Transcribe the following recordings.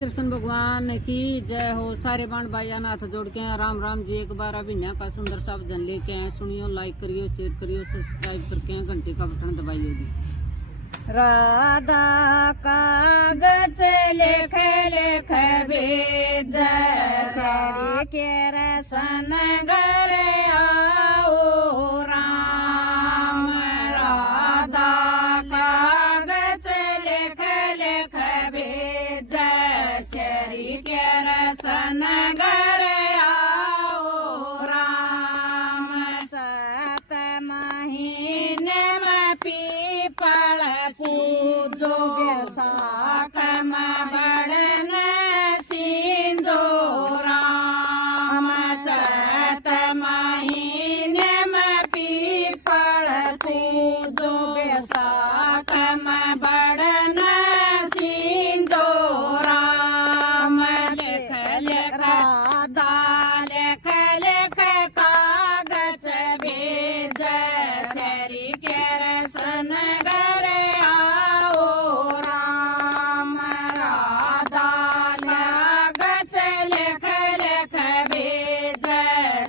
कृष्ण भगवान की जय हो। सारे बाण भाइयों हाथ जोड़ के राम राम जी। एक बार अभिनय का सुंदर सा भजन लेके आए, सुनियो, लाइक करियो, शेयर करियो, सब्सक्राइब करके घंटी का बटन दबाइयो जी। राधा कागज लेख लेख भेज सारी के रसन घर आओ राम। राधा कागज लेख लेख भेज शरी के रसन घर आओ राम। सत महीने में पीपल पूजो साक में बड़न सिंधो राम। सत महीने में पीपल पूजो साक में बड़न सिंधो राम। लेख लेख राधा लेख लेख कागज भेज शरी के रसन घर आओ राम। राधा कागज लेख लेख भेज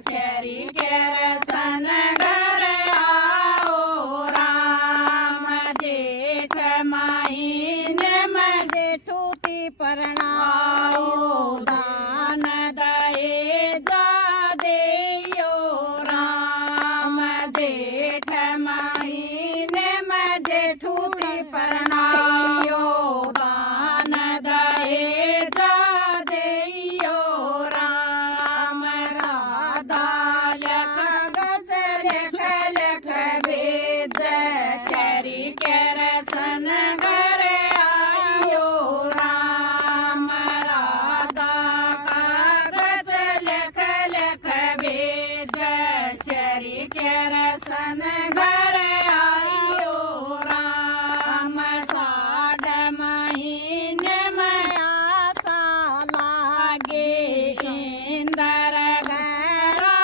शरी के रसन घर आओ राम। जेठ महीने में जेठूती परणाओ दान दए जा देयो राम। जेठ महीने में जेठूती परणाओ दान दए जा देयो राम। राधा कागज लेख लेख भेज शरी के रसन घर आयो राम। राधा कागज लेख लेख भेज शरी के रसन घर आयो राम। साढ़ महीने में आशा लागे इंदर घरा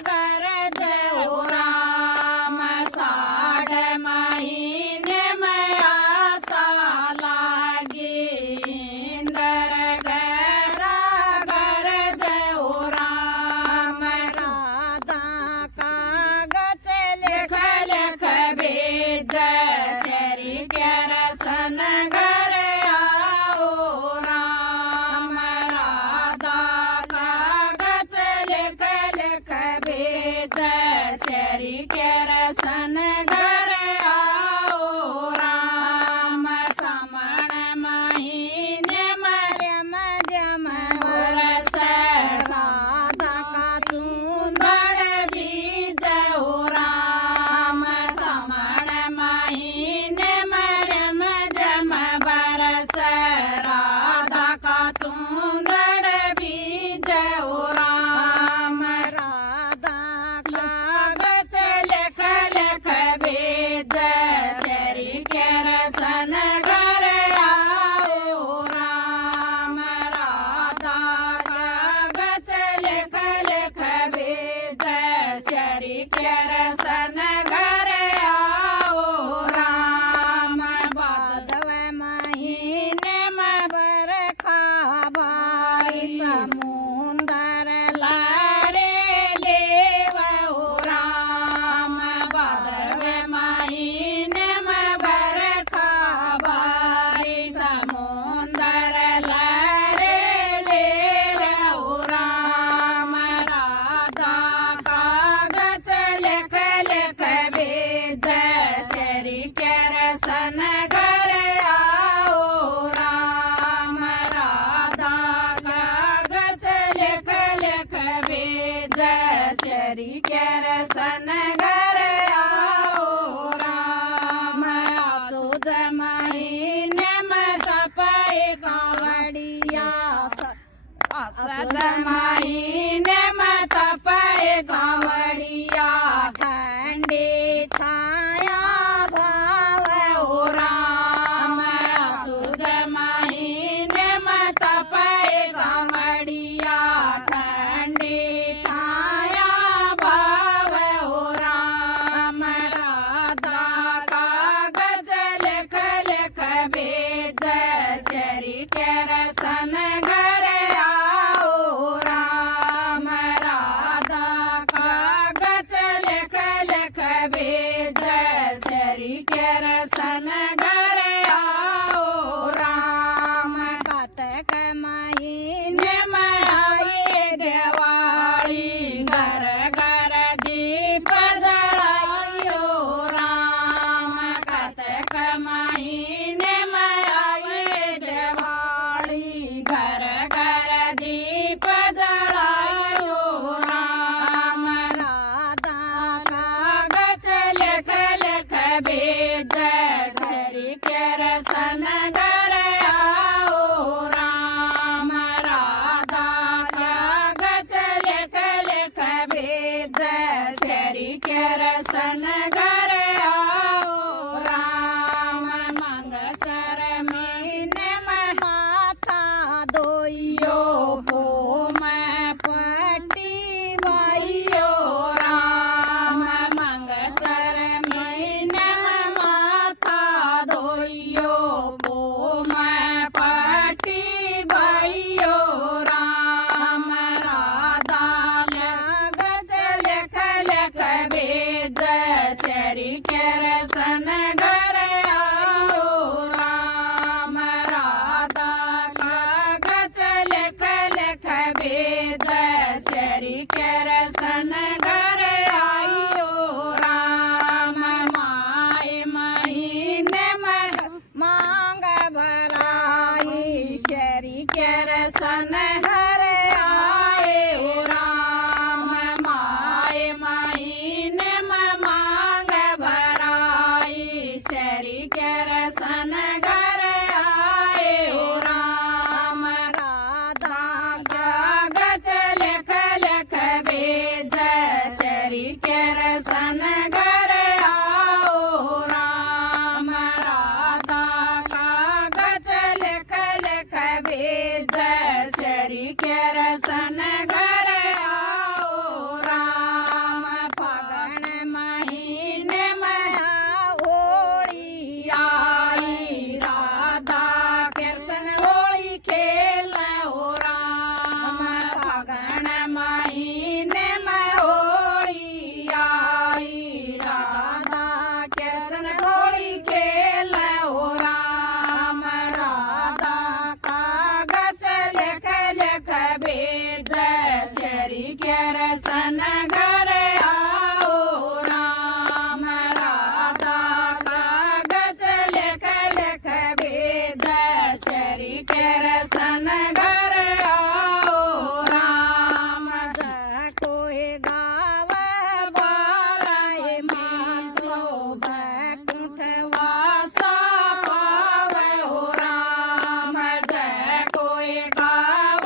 घर जयो राम। साढ़ महीने में आशा लागे इंदर घरा घर जयो राम। राधा कागज लेख लेख भेज शरी के रसन घर आओ राम। राधा कागज लेख लेख भेज शरी के रसन घर आओ राम। समण महीने मरम जम रस राधा का चूंदड़ बीज हो राम। समण महीने मरम जम बरस राधा का चूंदड़ बीज हो राम। राधा कागज लेख लेख भेज शरी के रसन घर आओ राम। राधा कागज लेख लेख भेज शरी के रसन घर आओ राम। भादव महीने में बरखा भारी समुंदर लारे लेवो राम। भादव महीने में बरखा भारी समुंदर लारे लेवो राम। राधा कागज लेख लेख भेज शरी के रसन घर आओ राम। राधा कागज लेख लेख भेज शरी के रसन घर आओ राम। आसुद महीने में तपए कावड़िया असद महीने में तपए कावड़िया ठंडी छाया भाव हो राम। असुद महीने में तपए कावड़िया ठंडी छाया भाव हो राम। राधा कागज लेख लेख भेज शरी के रसन महीने में आई दिवाली घर घर दीप जलाइयो राम कतक महीने में आई दिवाली घर घर दीप जलाइयो राम राधा कागज लिख लिख भेज श्री के रसन घर आओ राम राधा कागज लिख लिख भेज श्री के रसन घर आओ राम मंगसर मीने में माथा धोइयो भो में पट्टी वाइयो राम मंगसर मीने में माथा धोइयो भो में पट्टी वाइयो राम राधा लगज लिख लिख भेज श्री के रसन घर आओ राम राधा कागज लिख लिख भेज श्री के रसन घर आइयो राम माय महीने में मांग भराई श्री के रसन घर आए हो राम माय महीने में मांग भराई श्री के रसन घर आए हो राम राधा कागज लिख लिख भेज श्री के रसन घर आओ राम राधा कागज लिख लिख भेज श्री के रसन घर आओ राम फागण महीने में होली आई राधा कृष्ण होली खेल हो राम फागण महीने में होली आई राधा कृष्ण होली खेल हो राम राधा कागज लिख लिख भेज श्री के रसन घर आओ राम राधा कागज लिख लिख भेज श्री के रसन घर आओ राम कोई गाव बाराए मासो बैकुंठवासा पावे हो राम जय कोई गाव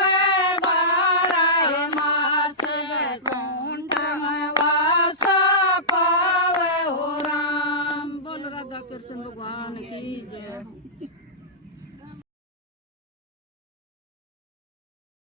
बाराए मास बैकुंठवासा पावे हो राम। बोल राधा कृष्ण भगवान की जय।